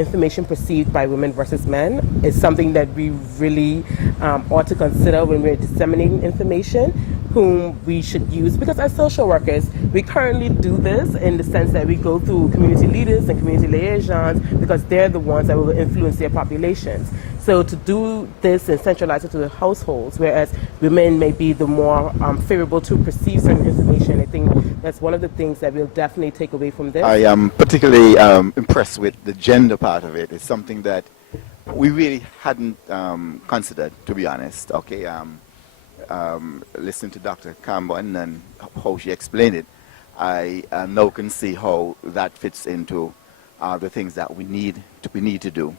information perceived by women versus men is something that we really ought to consider when we're disseminating information, whom we should use. Because as social workers, we currently do this in the sense that we go through community leaders and community liaisons because they're the ones that will influence their populations. So to do this and centralize it to the households, whereas women may be the more favorable to perceive certain information, I think that's one of the things that we'll definitely take away from this. I am particularly impressed with the gender part of it. It's something that we really hadn't considered, to be honest. Okay, listening to Dr. Campbell and how she explained it, I now can see how that fits into the things that we need to do.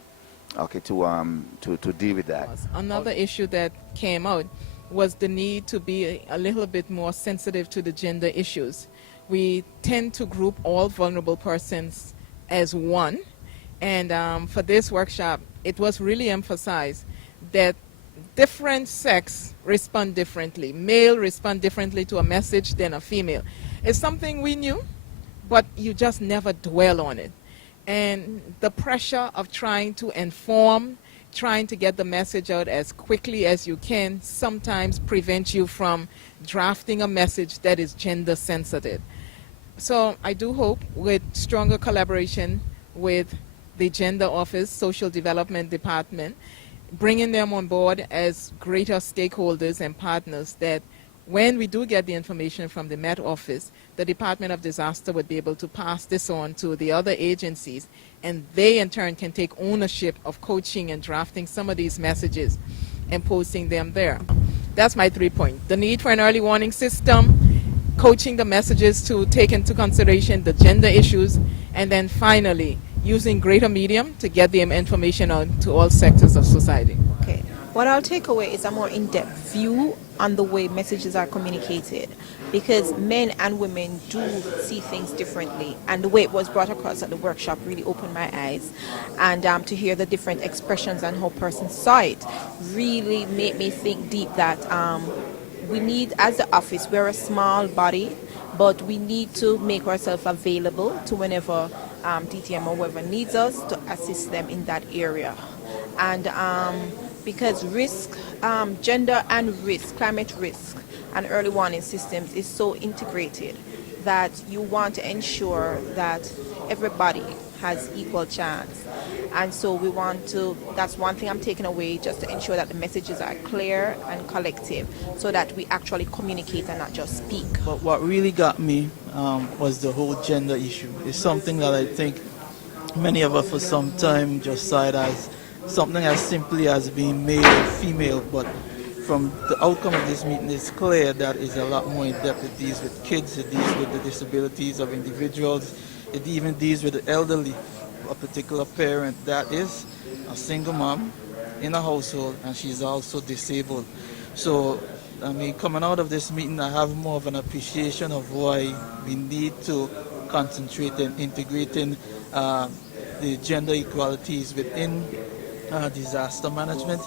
Okay, to deal with that. Another issue that came out was the need to be a little bit more sensitive to the gender issues. We tend to group all vulnerable persons as one, and for this workshop, it was really emphasized that different sex respond differently. Male respond differently to a message than a female. It's something we knew, but you just never dwell on it. And the pressure of trying to inform, trying to get the message out as quickly as you can sometimes prevents you from drafting a message that is gender sensitive. So I do hope with stronger collaboration with the Gender Office, Social Development Department, bringing them on board as greater stakeholders and partners, that when we do get the information from the Met Office, the Department of Disaster would be able to pass this on to the other agencies, and they in turn can take ownership of coaching and drafting some of these messages and posting them there. That's my 3 points. The need for an early warning system, coaching the messages to take into consideration the gender issues, and then finally using greater medium to get the information out to all sectors of society. Okay. What I'll take away is a more in-depth view on the way messages are communicated, because men and women do see things differently, and the way it was brought across at the workshop really opened my eyes, and to hear the different expressions and how persons saw it really made me think deep that we need, as the office, we're a small body, but we need to make ourselves available to whenever DTM or whoever needs us to assist them in that area. And because risk, gender and risk, climate risk and early warning systems is so integrated that you want to ensure that everybody has equal chance. And so we want to, that's one thing I'm taking away, just to ensure that the messages are clear and collective so that we actually communicate and not just speak. But what really got me was the whole gender issue. It's something that I think many of us for some time just saw it as something as simply as being male or female, but from the outcome of this meeting, it's clear that it's a lot more in depth. It deals with kids, it deals with the disabilities of individuals, it even deals with the elderly. A particular parent that is a single mom in a household, and she's also disabled. So, I mean, coming out of this meeting, I have more of an appreciation of why we need to concentrate in integrating the gender equalities within disaster management.